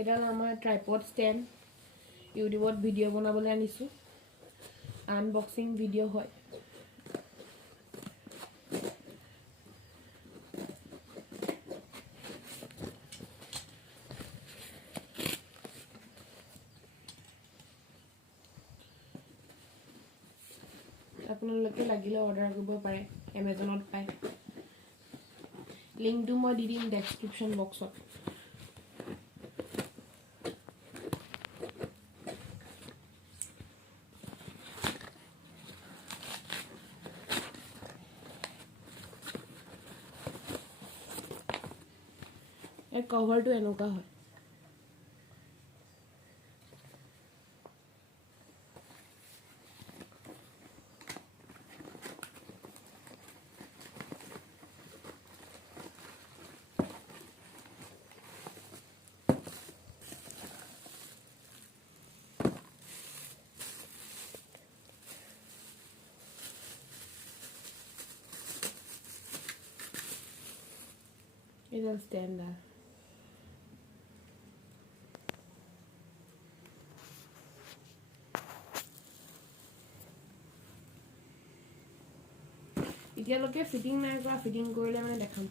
এটা আমাৰ tripod stand ইউটিউবত ভিডিঅ' বনাবলৈ আনিছোঁ আনবক্সিং ভিডিঅ' হয় আপোনালোকে লাগিলে অৰ্ডাৰ কৰিব পাৰে এমাজনত পায় লিংকটো মই দি দিম ডেছক্ৰিপশ্যন বক্সত এই কভাৰটো এনেকুৱা হয় এইডাল ষ্টেণ্ডাৰ এতিয়ালৈকে ফিটিং নাই কৰা ফিটিং কৰিলে মানে দেখাম